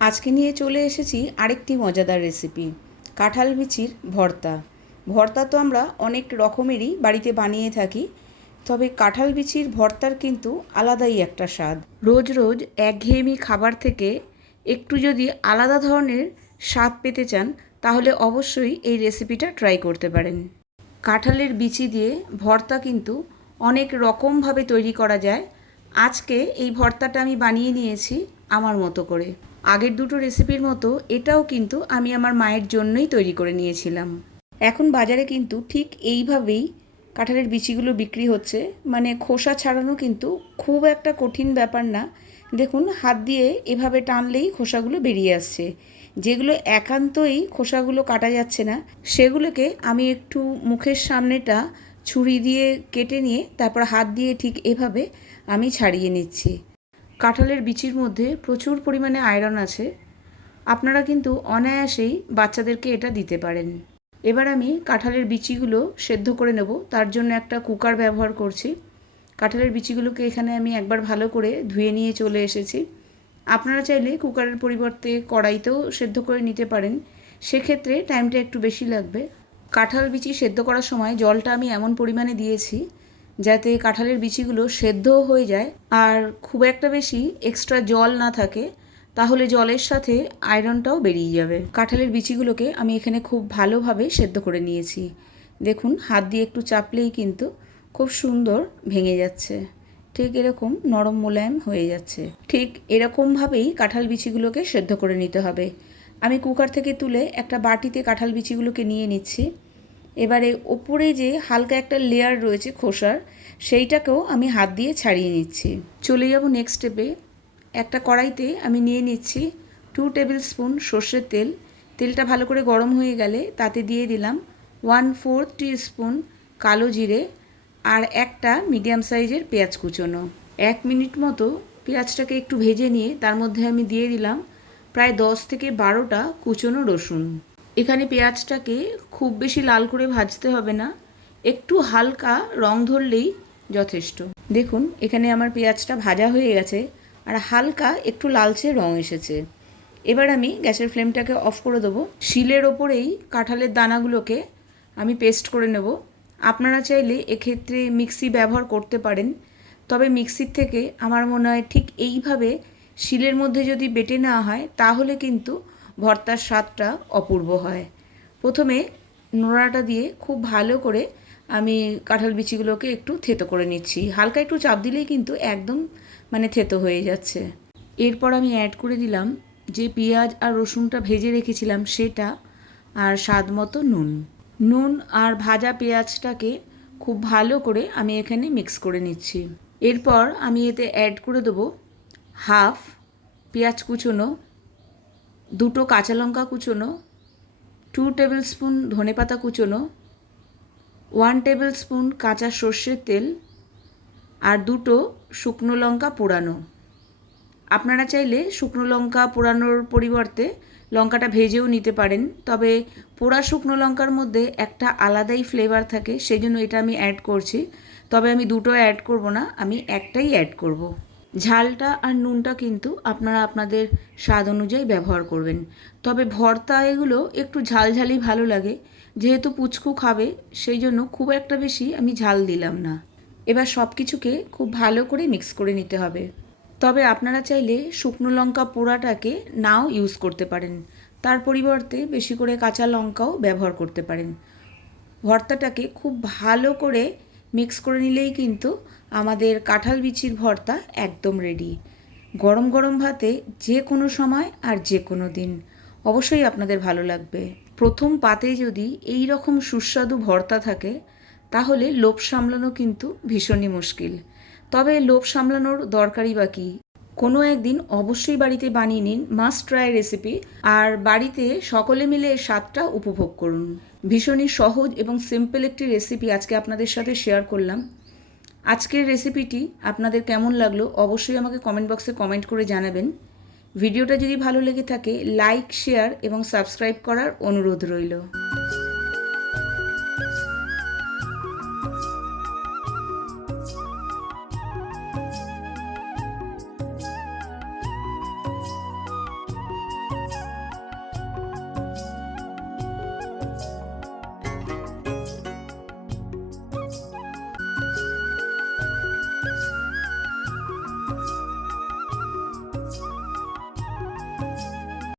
আজকে নিয়ে চলে এসেছি আরেকটি মজাদার রেসিপি কাঁঠাল বিচির ভর্তা। ভর্তা তো আমরা অনেক রকমেরই বাড়িতে বানিয়ে থাকি, তবে কাঁঠাল বিচির ভর্তার কিন্তু আলাদাই একটা স্বাদ। রোজ রোজ একঘেয়েমি খাবার থেকে একটু যদি আলাদা ধরনের স্বাদ পেতে চান, তাহলে অবশ্যই এই রেসিপিটা ট্রাই করতে পারেন। কাঁঠালের বিচি দিয়ে ভর্তা কিন্তু অনেক রকমভাবে তৈরি করা যায়। আজকে এই ভর্তাটা আমি বানিয়ে নিয়েছি আমার মতো করে। আগের দুটো রেসিপির মতো এটাও কিন্তু আমি আমার মায়ের জন্যই তৈরি করে নিয়েছিলাম। এখন বাজারে কিন্তু ঠিক এইভাবেই কাঁঠালের বিচিগুলো বিক্রি হচ্ছে। মানে খোসা ছাড়ানো কিন্তু খুব একটা কঠিন ব্যাপার না। দেখুন, হাত দিয়ে এভাবে টানলেই খোসাগুলো বেরিয়ে আসছে। যেগুলো একান্তই খোসাগুলো কাটা যাচ্ছে না, সেগুলোকে আমি একটু মুখের সামনেটা ছুরি দিয়ে কেটে নিয়ে, তারপর হাত দিয়ে ঠিক এভাবে আমি ছাড়িয়ে নিচ্ছি। কাঁঠালের বিচির মধ্যে প্রচুর পরিমাণে আয়রন আছে। আপনারা কিন্তু অনায়াসেই বাচ্চাদেরকে এটা দিতে পারেন। এবার আমি কাঁঠালের বিচিগুলো সেদ্ধ করে নেব। তার জন্য একটা কুকার ব্যবহার করছি। কাঁঠালের বিচিগুলোকে এখানে আমি একবার ভালো করে ধুয়ে নিয়ে চলে এসেছি। আপনারা চাইলে কুকারের পরিবর্তে কড়াইতেও সেদ্ধ করে নিতে পারেন। সেক্ষেত্রে টাইমটা একটু বেশি লাগবে। কাঁঠাল বিচি সেদ্ধ করার সময় জলটা আমি এমন পরিমাণে দিয়েছি যাতে কাঁঠালের বিচিগুলো সেদ্ধও হয়ে যায়। আর খুব একটা বেশি এক্সট্রা জল না থাকে, তাহলে জলের সাথে আয়রনটাও বেরিয়ে যাবে। কাঁঠালের বিচিগুলোকে আমি এখানে খুব ভালোভাবে সেদ্ধ করে নিয়েছি। দেখুন, হাত দিয়ে একটু চাপলেই কিন্তু খুব সুন্দর ভেঙে যাচ্ছে। ঠিক এরকম নরম মোলায়েম হয়ে যাচ্ছে। ঠিক এরকমভাবেই কাঁঠাল বিচিগুলোকে সেদ্ধ করে নিতে হবে। আমি কুকার থেকে তুলে একটা বাটিতে কাঁঠাল বিচিগুলোকে নিয়ে নিচ্ছি। এবারে ওপরে যে হালকা একটা লেয়ার রয়েছে খোসার, সেইটাকেও আমি হাত দিয়ে ছাড়িয়ে নিচ্ছি। চলে যাব নেক্সট স্টেপে একটা কড়াইতে আমি নিয়ে নিচ্ছি টু টেবিল স্পুন সর্ষের তেল। তেলটা ভালো করে গরম হয়ে গেলে তাতে দিয়ে দিলাম ওয়ান ফোর্থ টি স্পুন কালো জিরে আর একটা মিডিয়াম সাইজের পেঁয়াজ কুচোনো। এক মিনিট মতো পেঁয়াজটাকে একটু ভেজে নিয়ে তার মধ্যে আমি দিয়ে দিলাম প্রায় দশ থেকে বারোটা কুচোনো রসুন। এখানে পেঁয়াজটাকে খুব বেশি লাল করে ভাজতে হবে না। একটু হালকা রং ধরলেই যথেষ্ট। দেখুন, এখানে আমার পেঁয়াজটা ভাজা হয়ে গেছে আর হালকা একটু লালচে রং এসেছে। এবার আমি গ্যাসের ফ্লেমটাকে অফ করে দেবো। শিলের ওপরেই কাঁঠালের দানাগুলোকে আমি পেস্ট করে নেব। আপনারা চাইলে এক্ষেত্রে মিক্সি ব্যবহার করতে পারেন। তবে মিক্সির থেকে আমার মনে হয় ঠিক এইভাবে শিলের মধ্যে যদি বেটে নেওয়া হয়, তাহলে কিন্তু ভর্তার স্বাদটা অপূর্ব হয়। প্রথমে নোড়াটা দিয়ে খুব ভালো করে আমি কাঁঠাল বিচিগুলোকে একটু থেতো করে নিচ্ছি। হালকা একটু চাপ দিলেই কিন্তু একদম মানে থেতো হয়ে যাচ্ছে। এরপর আমি অ্যাড করে দিলাম যে পেঁয়াজ আর রসুনটা ভেজে রেখেছিলাম সেটা আর স্বাদ মতো নুন। নুন আর ভাজা পেঁয়াজটাকে খুব ভালো করে আমি এখানে মিক্স করে নিচ্ছি। এরপর আমি এতে অ্যাড করে দেবো হাফ পেঁয়াজ কুচোনো দুটো কাঁচা লঙ্কা কুচোনো টু টেবিল স্পুন ধনেপাতা কুচোনো ওয়ান টেবিল স্পুন কাঁচা সর্ষের তেল আর দুটো শুকনো লঙ্কা পোড়ানো আপনারা চাইলে শুকনো লঙ্কা পোড়ানোর পরিবর্তে লঙ্কাটা ভেজেও নিতে পারেন, তবে পোড়া শুকনো লঙ্কার মধ্যে একটা আলাদাই ফ্লেভার থাকে সেই জন্য এটা আমি অ্যাড করছি তবে আমি দুটো অ্যাড করব না, আমি একটাই অ্যাড করব। ঝালটা আর নুনটা কিন্তু আপনারা আপনাদের স্বাদ অনুযায়ী ব্যবহার করবেন। তবে ভর্তা এগুলো একটু ঝালঝালি ভালো লাগে। যেহেতু পুচকু খাবে, সেই জন্য খুব একটা বেশি আমি ঝাল দিলাম না। এবার সব কিছুকে খুব ভালো করে মিক্স করে নিতে হবে। তবে আপনারা চাইলে শুকনো লঙ্কা পোড়াটাকে নাও ইউজ করতে পারেন। তার পরিবর্তে বেশি করে কাঁচা লঙ্কাও ব্যবহার করতে পারেন। ভর্তাটাকে খুব ভালো করে মিক্স করে নিলেই কিন্তু আমাদের কাঁঠাল বিচির ভর্তা একদম রেডি গরম গরম ভাতে যে কোনো সময় আর যে কোনো দিন। অবশ্যই আপনাদের ভালো লাগবে। প্রথম পাতে যদি এই রকম সুস্বাদু ভর্তা থাকে, তাহলে লোভ সামলানো কিন্তু ভীষণই মুশকিল। তবে লোভ সামলানোর দরকারই বা কী? কোনো একদিন অবশ্যই বাড়িতে বানিয়ে নিন মাস্ট ট্রাই রেসিপি আর বাড়িতে সকলে মিলে এর স্বাদটা উপভোগ করুন। ভীষণই সহজ এবং সিম্পল একটি রেসিপি আজকে আপনাদের সাথে শেয়ার করলাম। আজকের রেসিপিটি আপনাদের কেমন লাগল অবশ্যই আমাকে কমেন্ট বক্সে কমেন্ট করে জানাবেন। ভিডিওটা যদি ভালো লেগে থাকে লাইক শেয়ার এবং সাবস্ক্রাইব করার অনুরোধ রইল।